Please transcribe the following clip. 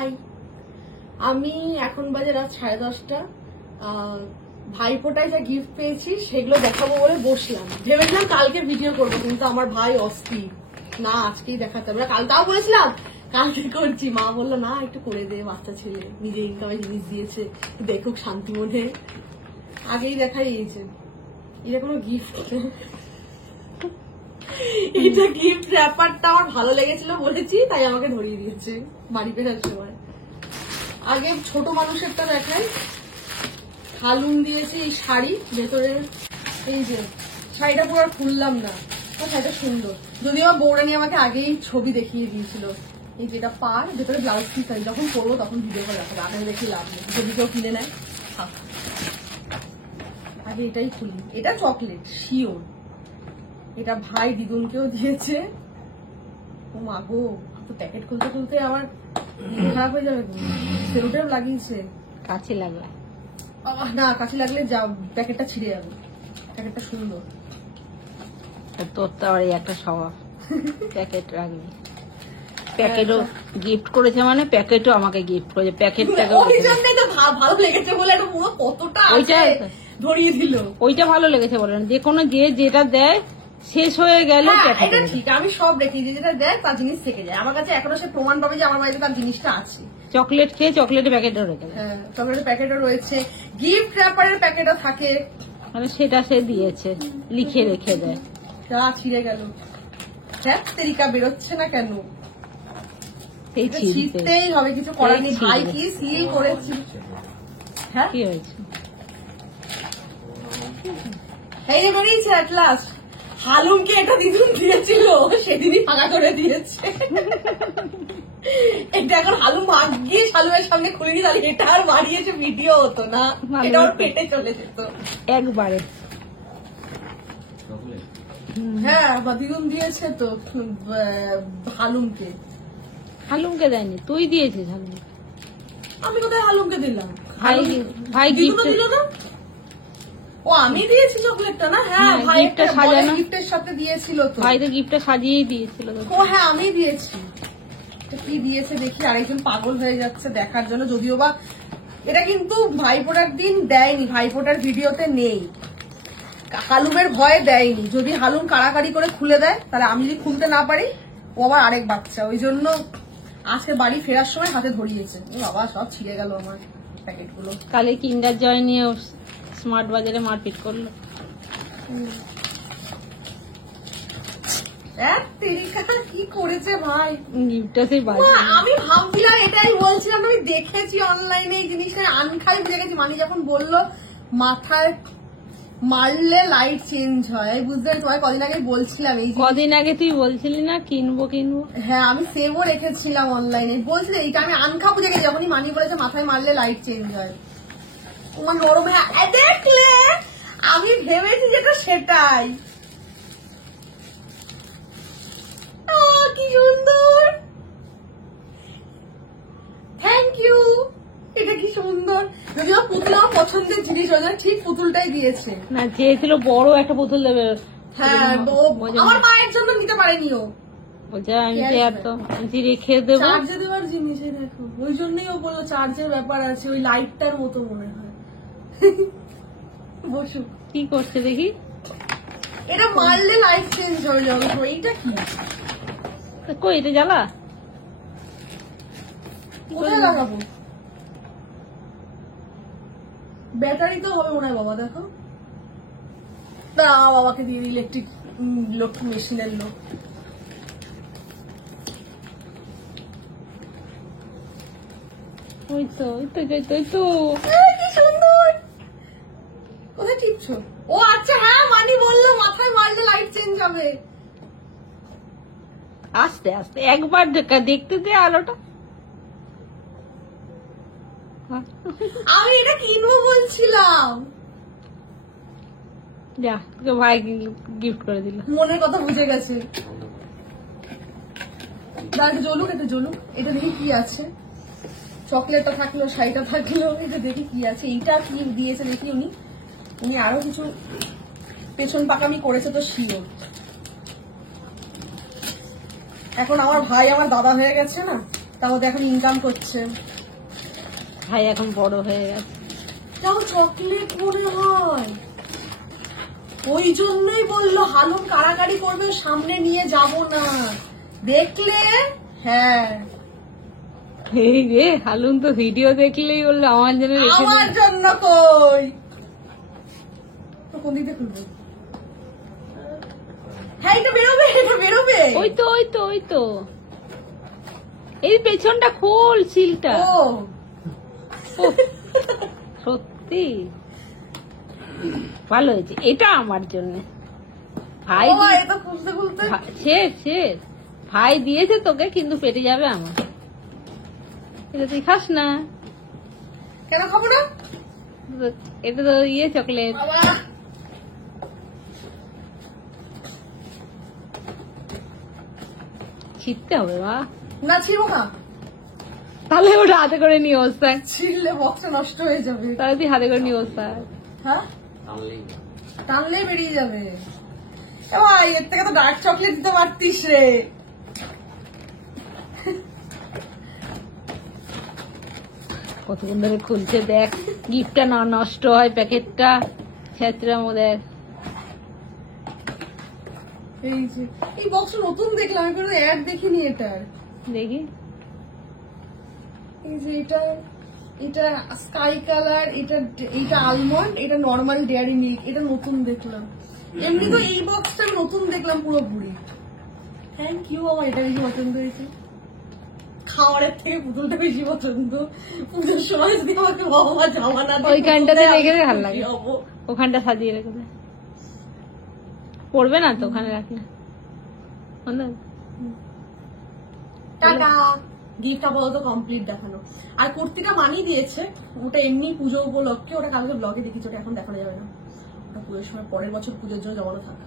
High, আমি এখন বাজে রাত 10:30। ভাইফোঁটায় যা গিফট পেয়েছি সেগুলো দেখাবো বলে বসলাম। ভেবেছিলাম কালকে ভিডিও করবো, কিন্তু আমার ভাই অস্থির, না আজকেই দেখাতে হবে। কাল তাও বলেছিলাম কালকে করছি, মা বললো না একটু করে দে, বাচ্চা ছেলে নিজে ইনকামে জিনিস দিয়েছে, দেখুক শান্তি মনে। আগেই দেখাই দিয়েছে। এটা কোনো গিফট, এটা গিফট র্যাপারটা আমার ভালো লেগেছিল বলেছি, তাই আমাকে ধরিয়ে দিয়েছে বাড়ি ফেরার সময়। আগে ছোট মানুষেরটা দেখাই। হালুম দিয়েছে এই শাড়ি, ভেতরে এই যে শাড়িটা পুরো আর খুললাম না, শাড়িটা সুন্দর। যদিও আমার বৌরানি আমাকে আগেই ছবি দেখিয়ে দিয়েছিল। এই যেটা পার, ভেতরে ব্লাউজ পিস হয়, যখন করবো তখন ভিডিও করে রাখবো, আগে দেখি লাভ নেই, যদি কেউ কিনে নেয়। আগে এটাই খুলি। এটা চকলেট শিওর, এটা ভাই দিদুনকেও দিয়েছে। ও মা গো, তো প্যাকেট খুলতে খুলতে আমার খারাপ হয়ে যাবে। সেলোটেপ লাগিয়েছে, কাছে লাগলা না কাছে লাগলে যা প্যাকেটটা ছিঁড়ে যাবে। প্যাকেটটা সুন্দর, তোর তো আবার একটা স্বভাব, প্যাকেট রাখবি। প্যাকেটও গিফট করেছে মানে প্যাকেটও আমাকে গিফট করেছে, প্যাকেটটাকে ওই জন্যই তো ভালো লেগেছে বলে একটা পুরো কতটা আছে ধরিয়ে দিল। ওইটা ভালো লেগেছে বলেন, যে কোনো যেটা দেয় শেষ হয়ে গেল। এটা ঠিক, আমি সব রেখে যেটা দেয় তার জিনিস থেকে যায় আমার কাছে, এখনো সে প্রমাণ পাবে যে আমার বাড়িতে তার জিনিসটা আছে। চকলেট খেয়ে চকলেটের প্যাকেটও রেখে দেয়। হ্যাঁ, চকলেটের প্যাকেটও রয়েছে, গিফট র্যাপারের প্যাকেটও থাকে, মানে সেটা সে দিয়েছে, লিখে রেখে দেয়। যা ছিঁড়ে গেল, হ্যাঁ তেরিকা বেরোচ্ছে না কেন? ছিঁড়তেই হবে, কিছু করার নেই। ভাই কি সিল করেছি। হ্যাঁ কি হয়েছে? এই যে বেরিয়েছে অ্যাট লাস্ট। হালুমকে এটা দিদুন দিয়েছিল, সেদিনই ফাঁকা করে দিয়েছে। এটা এখন হালুম ভাগ্যিস হালুমের সামনে খুলিনি, তাহলে এটা আর বাড়িয়েছে ভিডিও হতো না, এটা ওর পেটে চলে যেত একবারে। হ্যাঁ দিদুন দিয়েছে তো হালুমকে। হালুমকে দেয়নি, তুই দিয়েছিস হালুমকে। আমি কোথায় হালুমকে দিলাম? ভাই গিফট দিল না। ও আমি দিয়েছি চকলেটটা না? হ্যাঁ ভাই সাজানো গিফটের সাথে দিয়েছিল তো, ভাই তো গিফটটা সাজিয়েই দিয়েছিল। ও হ্যাঁ আমি দিয়েছি। কি দিয়েছে দেখি, আরেকজন পাগল হয়ে যাচ্ছে দেখার জন্য। যদিও বা এটা কিন্তু ভাইফোঁটার দিন দেয়নি, ভাইফোঁটার ভিডিওতে নেই, হালুমের ভয়ে দেয়নি। যদি হালুম কাড়াকাড়ি করে খুলে দেয়, তাহলে আমি যদি খুলতে না পারি, ও আবার আরেক বাচ্চা, ওই জন্য আজকে বাড়ি ফেরার সময় হাতে ধরিয়েছে। বাবা সব ছিঁড়ে গেল আমার প্যাকেটগুলো। কালে কিন্ডার জয় নিয়ে স্মার্ট বাজারে মারপিট করলো। কি করেছে ভাই? আমি ভাবছিলাম, এটাই বলছিলাম, আমি দেখেছি অনলাইনে এই জিনিসটা, আনখাই বুঝে গেছি। মানে যখন বললো মাথায় মারলে লাইট চেঞ্জ হয়, বুঝতে পারছি। তোমায় কদিন আগে বলছিলাম, এই কদিন আগে তুই বলছিলি না কিনবো। হ্যাঁ আমি সেভও রেখেছিলাম অনলাইনে, বলছিল এইটা। আমি আনখা বুঝে গেছি যখনই মানি বলেছে মাথায় মারলে লাইট চেঞ্জ হয়। তোমার নরম, হ্যাঁ দেখলে আমি ভেবেছি যেটা সেটাই। কি সুন্দর, থ্যাংক ইউ। এটা কি সুন্দর। যদিও পুতুল আমার পছন্দের জিনিস, ঠিক পুতুলটাই দিয়েছে না, চেয়েছিল বড় একটা পুতুল দেবে। হ্যাঁ আমার মায়ের জন্য নিতে পারেনি ও, বলছে আমি রেখে দেবো। চার্জে দেওয়ার জিনিস দেখো, ওই জন্যই ও বললো চার্জের ব্যাপার আছে, ওই লাইটটার মতো মনে হয়। বসু কি করছে দেখি, এটা মারলে লাইট চেঞ্জ হয়ে যাবে। এইটা কি? কই এটা জ্বালা, কোথায় লাগাবো? ব্যাটারি তো হবে মনে হয় বাবা, দেখো না, বাবাকে দিয়ে ইলেকট্রিক লোক, মেশিনের লোক। ওই তো কি সুন্দর। কোথায় টিপছো? ও আচ্ছা হ্যাঁ, মানি বললো মাথায় মারলে লাইট চেঞ্জ হবে। আস্তে আস্তে একবার দেখতে দে আলোটা। আমি এটা কিনবো বলছিলাম, যা তোকে ভাই গিফট করে দিল, মনের কথা বুঝে গেছে। জ্বলুক, এটা জ্বলুক। এটা দেখি কি আছে। চকলেটটা থাকলো, শাড়িটা থাকলো, এটা দেখি কি আছে। এইটা কি দিয়েছে দেখি। উনি আরো কিছু পেছন পাকামি করেছে তো শিওর। এখন আমার ভাই আমার দাদা হয়ে গেছে না, তাও এখন ইনকাম করছে। ভাই এখন বড় হয়ে গেছে। তাও চকলেট মনে হয়, ওই জন্যই বললো হালুম কারাকারি করবে, সামনে নিয়ে যাব না, দেখলে। হ্যাঁ এই রে হালুম তো ভিডিও দেখলেই বললো আমার জন্য রেখে আমার জন্য কই, তো কোন দিকে খুলবো? হ্যাঁ এটা বেরোবে, এটা বেরোবে। ওই তো ওই তো ওই তো এই পেছনটা খোল সিলটা। ও উফ, সত্যি ভালো হয়েছে, এটা আমার জন্য। ভাই ও, এটা খুলতে খুলতে শেষ শেষ, ভাই দিয়েছে তোকে কিন্তু পেটে যাবে আমার। এটা তুই খাস না, কেন খাবো না? এটা তো ইয়ে চকলেট। বাবা ছিটতে হবে মা, না ছিড়বো না, তাহলে ওটা হাতে করে নিয়ে বসতাম, ছিড়লে বক্সটা নষ্ট হয়ে যাবে। তাহলে তুই হাতে করে নিয়ে বসতাম। হ্যাঁ টানলে বেরিয়ে যাবে। এ ভাই এর থেকে তো ডার্ক চকলেট দিতে পারতিস রে। কতক্ষণ ধরে খুলছে দেখ, গিফটটা না নষ্ট হয়, প্যাকেটটা ছেঁচড়ার মধ্যে। এই যে এই বক্স নতুন দেখলাম, আমি কোনো অ্যাড দেখিনি এটার। দেখি এই যে এটা, এটা স্কাই কালার, এটা আলমন্ড, এটা নর্মাল ডেয়ারি মিল্ক, এটা নতুন দেখলাম। এমনি তো এই বক্সটা নতুন দেখলাম পুরোপুরি। থ্যাংক ইউ, আমার এটা বেশি পছন্দ হয়েছে, খাবারের থেকে পুতুলটা বেশি পছন্দ। পুজোর সময় যদি আমাকে বাবা মা জামা না দেয়, ওইখানটাতে রেখে দে, ভালো লাগে। কি হবো? ওখানটা সাজিয়ে রেখে দে, পড়বে না তো ওখানে রাখলে। টাটা। গিফট আপাতত কমপ্লিট দেখানো। আর কুর্তিটা মানি দিয়েছে, ওটা এমনি পুজো উপলক্ষে, ওটা কালকে ব্লগে দেখেছি, ওটা এখন দেখানো যাবে না, ওটা পুজোর সময় পরের বছর পুজোর জন্য জমানো থাক।